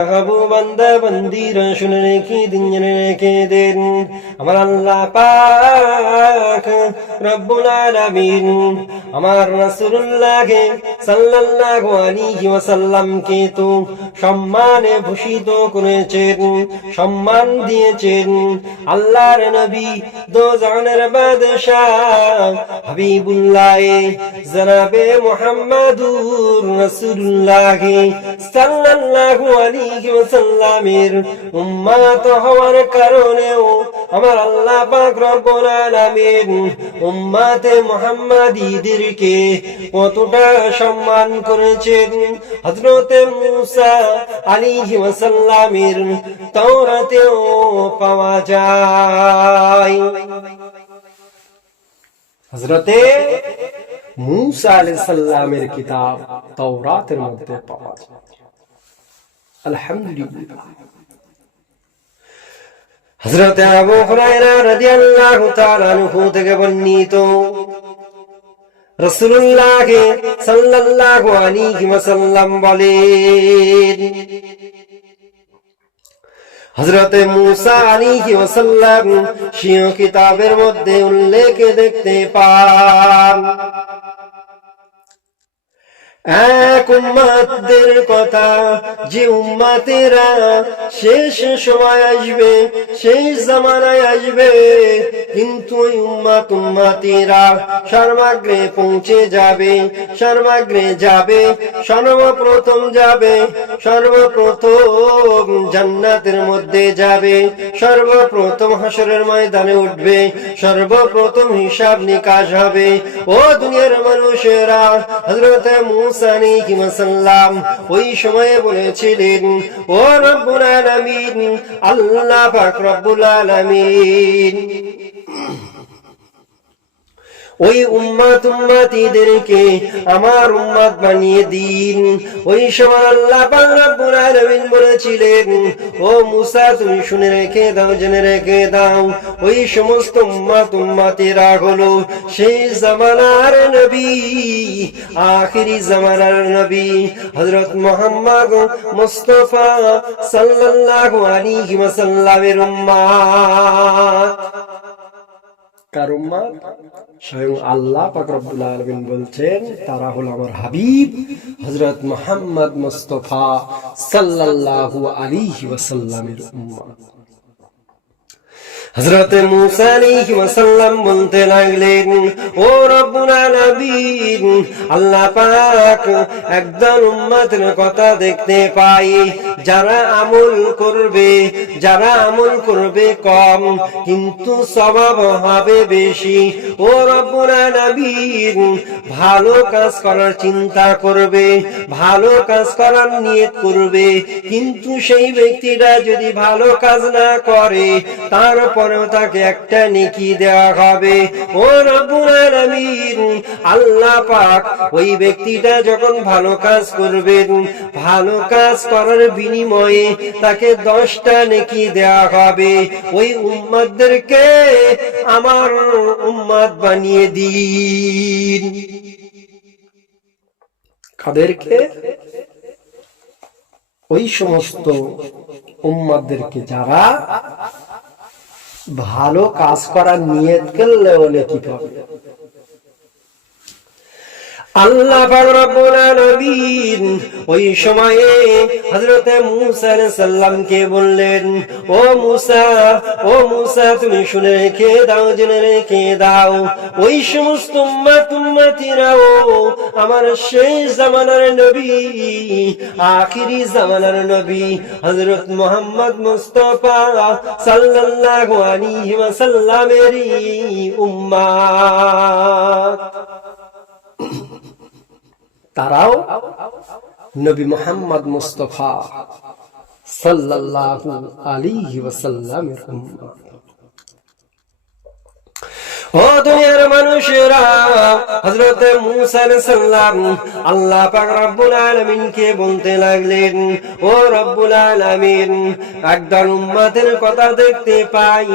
বান্দা বান্দিরা শুনে রেখে দিন, জেনে রেখে দেন, আমার আল্লাহ পাক রব্বুল আলামিন আমার রাসূলুল্লাহকে সাল্লাল্লাহু আলাইহি ওয়াসাল্লামকে তো সম্মানে ভূষিত করেছেন, সম্মান দিয়েছেন। আল্লাহর নবী দো জাহানের বাদশাহ হাবিবুল্লাহ জনাবে মুহাম্মাদুর রাসূলুল্লাহ সাল্লাল্লাহু আলাইহি ওয়াসাল্লামের উম্মত হওয়ার কারণেও আমার আল্লাহ পাক রব্বুল আলামিন উম্মতে মুহাম্মাদীদেরকে কতটা সম্মান করেছেন। হযরতে মূসা আলাইহি ওয়াসাল্লামের তাওরাতেও পাওয়া যায়। হযরতে মূসা আলাইহিস সালামের কিতাব তাওরাতের মধ্যে পাওয়া যায়। আলহামদুলিল্লাহ। হযরতে আবু হুরায়রা রাদিয়াল্লাহু তাআলা আনহু থেকে বর্ণিত, রাসূলুল্লাহ সাল্লাল্লাহু আলাইহি ওয়াসাল্লাম বলেন, হযরতে মূসা আলাইহি ওয়াসাল্লাম স্বীয় কিতাবের মধ্যে উল্লেখ দেখতে পান, এক উম্মতদের কথা, যে উম্মতেরা শেষ সময় আসবে, শেষ জামানায় আসবে, কিন্তু ওই উম্মতেরা সর্বাগ্রে পৌঁছে যাবে, সর্বাগ্রে যাবে, সর্বপ্রথম যাবে, সর্বপ্রথম জান্নাতের মধ্যে যাবে, সর্বপ্রথম হাসরের ময়দানে উঠবে, সর্বপ্রথম হিসাব নিকাশ হবে। ও দুনিয়ার মানুষেরা, হযরতে মূসা আলাইহিস সালাম ওই সময়ে বলেছিলেন, ও রব্বুল আলামিন, আল্লাহ পাক রব্বুল আলামিন ওই উম্মতীদেরকে আমার উম্মত বানিয়ে দিন। ওই সময় আল্লাহ পাক রব্বুল আলামিন বলেছিলেন, ও মূসা, তুমি শুনে রেখে দাও, জেনে রেখে দাও, ওই সমস্ত উম্মতেরা হলো সেই জামানার নবী, আখিরি জামানার নবী হযরত মুহাম্মদ মুস্তাফা সাল্লাল্লাহু আলাইহি ওয়াসাল্লামের উম্মত। কার উম্মত? স্বয়ং আল্লাহ পাক রব্বুল আলামিন বলছেন, তারা হলো আমার হাবিব হযরত মুহাম্মদ মুস্তাফা সাল্লাল্লাহু আলাইহি ওয়াসাল্লামের উম্মত। হযরতে মূসা আলাইহিস সালাম বলতে লাগলেন, ও রব্বুল আলামিন, আল্লাহ পাক একদল উম্মতের কথা দেখতে পাই, যারা আমল করবে, যারা আমল করবে কম, কিন্তু সওয়াব হবে বেশি। ও রব্বুল আলামিন, ভালো কাজ করার চিন্তা করবে, ভালো কাজ করার নিয়ত করবে, কিন্তু সেই ব্যক্তিটা যদি ভালো কাজ না করে, তারপরেও তাকে একটা নেকি দেওয়া হবে। ও রব্বুল আলামিন, আল্লাহ পাক ওই ব্যক্তিটা যখন ভালো কাজ করবেন, ভালো কাজ করার বিনিময়ে তাকে 10টা নেকি দেওয়া হবে। ওই উম্মতদেরকে আমার উম্মত বানিয়ে দিন। কাদেরকে? ওই সমস্ত উম্মতদেরকে যারা ভালো কাজ করার নিয়ত করলেও নেকি পাবে। আল্লাহ পাক রব্বুল আলামিন ওই সময়ে হযরতে মূসা আলাইহিস সালামকে বললেন, ও মূসা, ও মূসা, তুমি শুনে রেখে দাও, জেনে রেখে দাও, ওই সমস্ত উম্মতীরাও আমার শেষ জামানার নবী, আখিরি জামানার নবী হযরত মুহাম্মদ মুস্তাফা সাল্লাল্লাহু আলাইহি ওয়াসাল্লামের উম্মত। তারাও নবী মুহাম্মদ মুস্তাফা সাল্লাল্লাহু আলাইহি ওয়াসাল্লামের উম্মত। ও দুনিয়ার মানুষেরা, হযরতে মূসা আলাইহিস সালাম আল্লাহ পাক রব্বুল আলামিনকে বলতে লাগলেন, ও রব্বুল আলামিন, একদল উম্মতের কথা দেখতে পাই,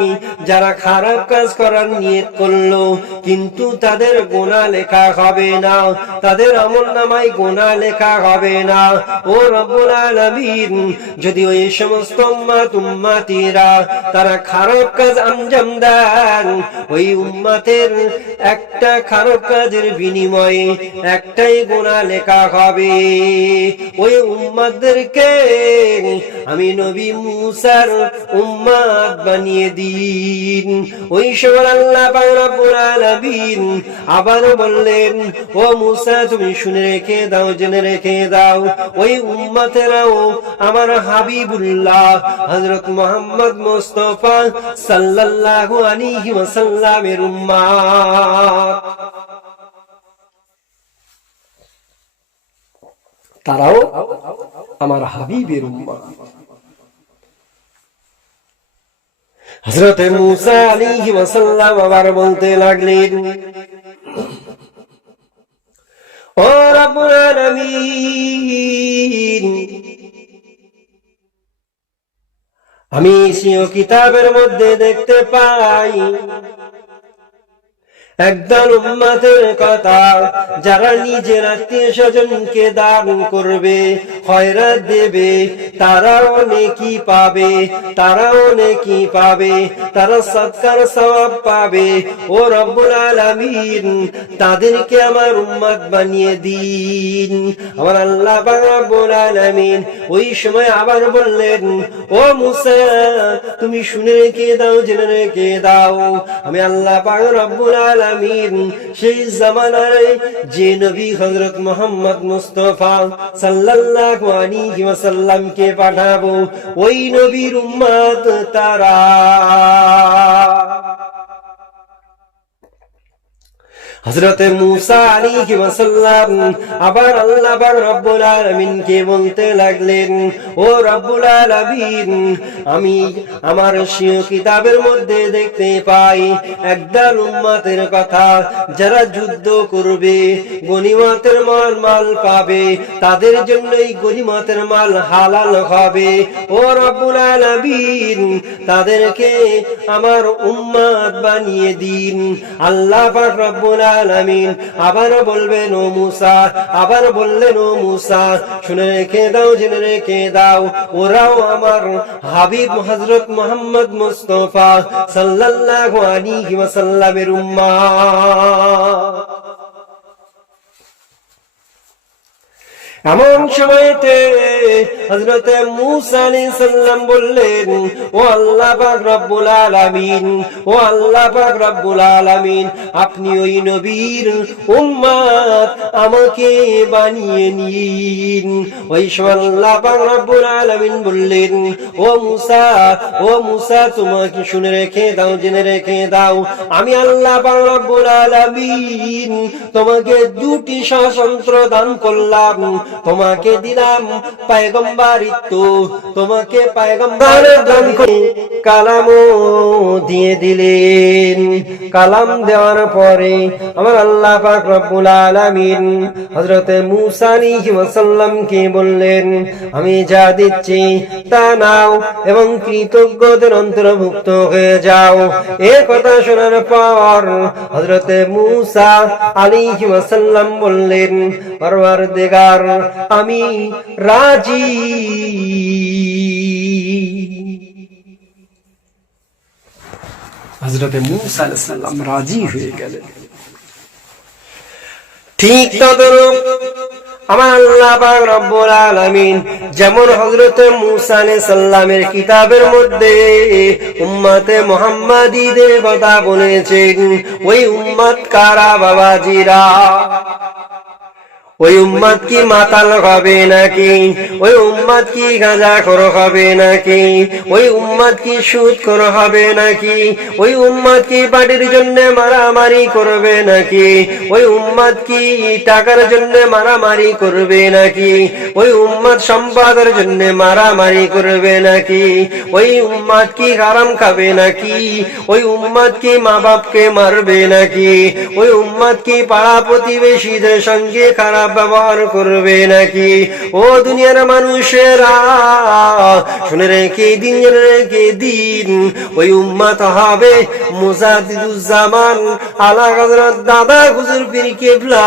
যারা খারাপ কাজ করার নিয়ত করলো কিন্তু তাদের গুনাহ লেখা হবে না, তাদের আমলনামায় গুনাহ লেখা হবে না। ও রব্বুল আলামিন, যদি ওই সমস্ত উম্মতিরা তারা খারাপ কাজ আঞ্জাম দেন, ওই উম্মতের একটা খারাপ কাজের বিনিময়ে একটাই গুনাহ লেখা হবে। ওই উম্মতদেরকে আমি নবী মুসার উম্মত বানিয়ে দিন। ওই সময় আল্লাহ পাক রব্বুল আলামিন আবার বললেন, ও মুসা তুমি শুনে রেখে দাও, জেনে রেখে দাও, ওই উম্মতেরাও আমার হাবিবুল্লাহ হযরত মুহাম্মদ মুস্তাফা সাল্লাল্লাহু আলাইহি ওয়াসাল্লামের উম্মত। তারাও আমার হাবিবের উম্মত। হযরত মুসা আলাইহি ওয়াসাল্লাম আবার বলতে লাগলেন, ও রব্বুল আলামিন, আমি সিও কিতাবের মধ্যে দেখতে পাই একদল উম্মতের কথা, যারা নিজের আত্মীয় স্বজনকে দান করবে, খয়রাত দেবে, তারাও নেকি পাবে, তারাও নেকি পাবে, তারা সদকার সওয়াব পাবে। ও রব্বুল আলামিন, তাদেরকে আমার উম্মত বানিয়ে দিন। আমার আল্লাহ পাক রব্বুল আলামিন ওই সময় আবার বললেন, ও মুসা তুমি শুনে রেখে দাও, জেনে রেখে দাও, আমি আল্লাহ পাক রব্বুল আলামিন সেই জামানায় যে নবী হযরত মুহাম্মদ মুস্তাফা সাল্লাল্লাহু আলাইহি ওয়াসাল্লামকে পাঠাবো, ওই নবীর উম্মত তারা। হযরতে মুসা আলাইহিস সালাম আবার আল্লাহ পাক রব্বুল আলামিনকে বলতে লাগলেন, ও রব্বুল আলামিন, আমি আমার সিও কিতাবের মধ্যে দেখতে পাই একদল উম্মতের কথা, যারা যুদ্ধ করবে, গনিমতের মাল পাবে, তাদের জন্যই গনিমতের মাল হালাল হবে। ও রব্বুল আলামিন, তাদেরকে আমার উম্মত বানিয়ে দিন। আল্লাহ পাক রব্বুল আলামিন আবার বলবেন, ও মুসা, আবার বললেন, ও মুসা শুনে রেখে দাও, জেনে রেখে দাও, ওরাও আমার হাবিব হযরত মুহাম্মদ মুস্তাফা সাল্লাল্লাহু আলাইহি ওয়াসাল্লামের উম্মত। এমন সময়তে হযরত মুসা আলাইহিস সালাম বললেন, ও আল্লাহ পাক রব্বুল আলামিন, ও আল্লাহ পাক রব্বুল আলামিন, আপনি ওই নবীর উম্মত আমাকে বানিয়ে নিন। ওই সময় আল্লাহ পাক রব্বুল আলামিন বললেন, ও মুসা, ও মুসা তোমাকে শুনে রেখে দাও, জেনে রেখে দাও, আমি আল্লাহ পাক রব্বুল আলামিন তোমাকে দুটি স্বাতন্ত্র দান করলাম। তোমাকে দিলাম পয়গম্বরিত্ব, তোমাকে পয়গম্বরের দান করে কালামও দিয়ে দিলেন। কালাম দেওয়ার পরে আমার আল্লাহ পাক রব্বুল আলামিন হযরত মুসা আলাইহিস সালামকে বললেন, আমি যা দিচ্ছি তা নাও এবং কৃতজ্ঞদের অন্তর্ভুক্ত হয়ে যাও। এই কথা শোনার পর হযরত মুসা আলাইহিস সালাম বললেন, পরওয়ারদিগার, আমি রাজি। হযরত মুসা আলাইহিস সালাম রাজি হয়ে গেলেন। ঠিক তদরূপ আমার আল্লাহ পাক রব্বুল আলামিন যেমন হযরত মুসা আলাইহিস সালামের কিতাবের মধ্যে উম্মতে মুহাম্মাদীদের কথা বলেছেন, ওই উম্মত কারা বাবাজিরা? ওই উম্মত কি মাতাল হবে নাকি? ওই উম্মত কি গাঁজাখোর হবে নাকি? ওই উম্মত কি সুদখোর হবে নাকি? ওই উম্মত কি পার্টির জন্য মারামারি করবে নাকি? ওই উম্মত কি টাকার জন্য মারামারি করবে নাকি? ওই উম্মত সম্পদের জন্য মারামারি করবে নাকি? ওই উম্মত কি হারাম খাবে নাকি? ওই উম্মত কি মা বাপকে মারবে নাকি? ওই উম্মত কি পাড়া প্রতিবেশীদের সঙ্গে খারাপ খারাপ ব্যবহার করবে নাকি? ও দুনিয়ার মানুষেরা, শুনে রেখে দিন, জেনে রেখে দিন, ওই উম্মত হবে মুজাদ্দিদুজ্জামান আলা হযরত দাদা হুজুর পীর কেবলা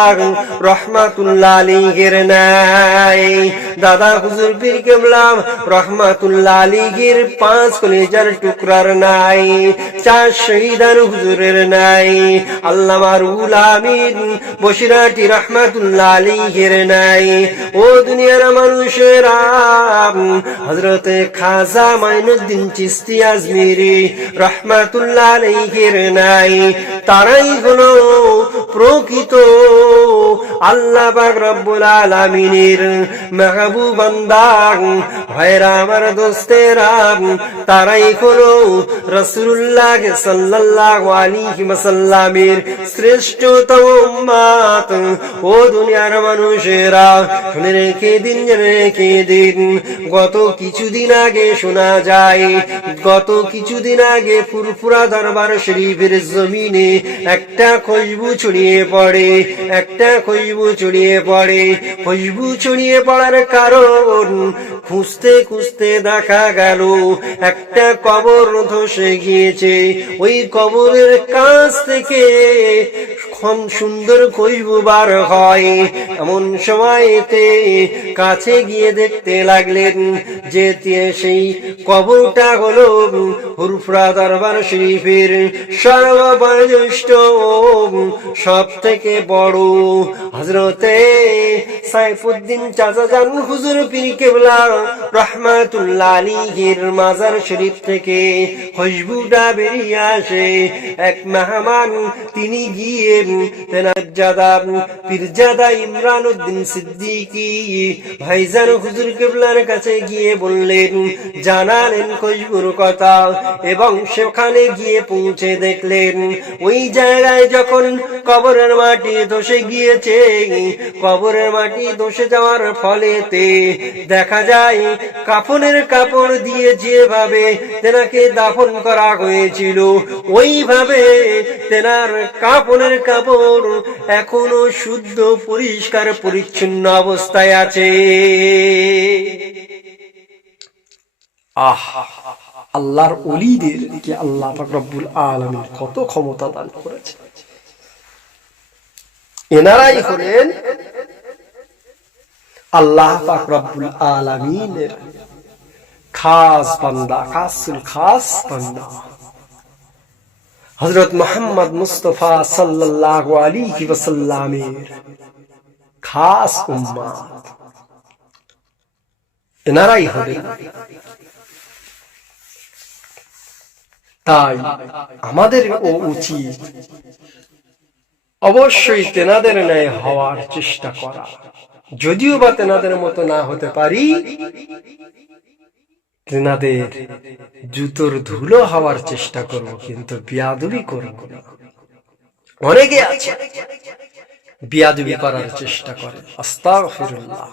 রহমাতুল্লাহ আলাইহির নাই। দাদা হুজুর পীর কেবলা রহমাতুল্লাহ আলাইহির 5 কলিজার টুকরার নাই, 4 শহীদান হুজুরের নাই, আল্লামা রুহুল আমিন বসিরাটি রহমাতুল্লাহ আলাইহির নাই। ও দুনিয়ার মানুষেরা, হযরতে খাজা মাইনুদ্দিন চিশতি আজমিরি রহমাতুল্লাহ আলাইহির নাই। তারাই হলো প্রকৃত আল্লাহ পাক রব্বুল আলামিনের মাহবুব বান্দা। ভাইরা আমার, দোস্তেরা, তারাই হলো রাসূলুল্লাহ সাল্লাল্লাহু আলাইহি ওয়াসাল্লামের শ্রেষ্ঠতম উম্মত। ও দুনিয়ার মানুষেরা, শুনে রেখে দিন, জেনে রেখে দিন, গত কিছুদিন আগে শোনা যায়, গত কিছুদিন আগে ফুরফুরা দরবার শরীফের জমিনে একটা খুশবু ছড়িয়ে পড়ে, একটা খুশবু ছড়িয়ে পড়ে। খুশবু ছড়িয়ে পড়ার কারণ খুঁজতে খুঁজতে দেখা গেল একটা কবর ধসে গিয়েছে। ওই কবরের কাছ থেকে সুন্দর খুশবু বার হয়। এমন সময়তে কাছে গিয়ে দেখতে লাগলেন যে সেই কবরটা হলো ফুরফুরা দরবার শরীফের সর্ববয়োজ্যেষ্ঠ, সব থেকে বড় হযরতে সাইফুদ্দিন চাচা জান হুজুর পীর কেবলা রহমাতুল্লাহ আলাইহির মাজার শরীফ থেকে খুশবুটা বেরিয়ে আসে। এক মেহমান তিনি গিয়ে তেনাজ্জাদা পীরজাদা ইমরান উদ্দিন সিদ্দিকী ভাইজান হুজুর কেবলার কাছে গিয়ে বললেন, জানালেন খুশবুর কথা, এবং সেখানে গিয়ে পৌঁছে দেখলেন ওই জায়গায় যখন কবরের মাটি ধসে গিয়েছে, কবরের মাটি ধসে যাওয়ার ফলেতে দেখা যায় কাফনের কাপড় দিয়ে যেভাবে তেনাকে দাফন করা হয়েছিল, ওইভাবে তেনার কাফনের কাপড় এখনো শুদ্ধ পরিষ্কার পরিচ্ছন্ন অবস্থায় আছে। আল্লাহর ওলিদের কে আল্লাহ পাক রব্বুল আলামিন কত ক্ষমতা দান করেছে। এনারাই হলেন আল্লাহ পাক রব্বুল আলামিনের খাস বান্দা, খাস বান্দা। হযরত মুহাম্মদ মুস্তাফা সাল্লাল্লাহু আলাইহি ওয়াসাল্লামের খাস উম্মত। এনারাই হলেন। তাই আমাদের উচিত অবশ্যই তেনাদের ন্যায় হওয়ার চেষ্টা করা। যদিও বা তেনাদের মতো না হতে পারি, তেনাদের জুতোর ধুলো হওয়ার চেষ্টা করব, কিন্তু বিয়াদবি করব না। অনেকে আছে বিয়াদবি করার চেষ্টা করে, আস্তাগফিরুল্লাহ।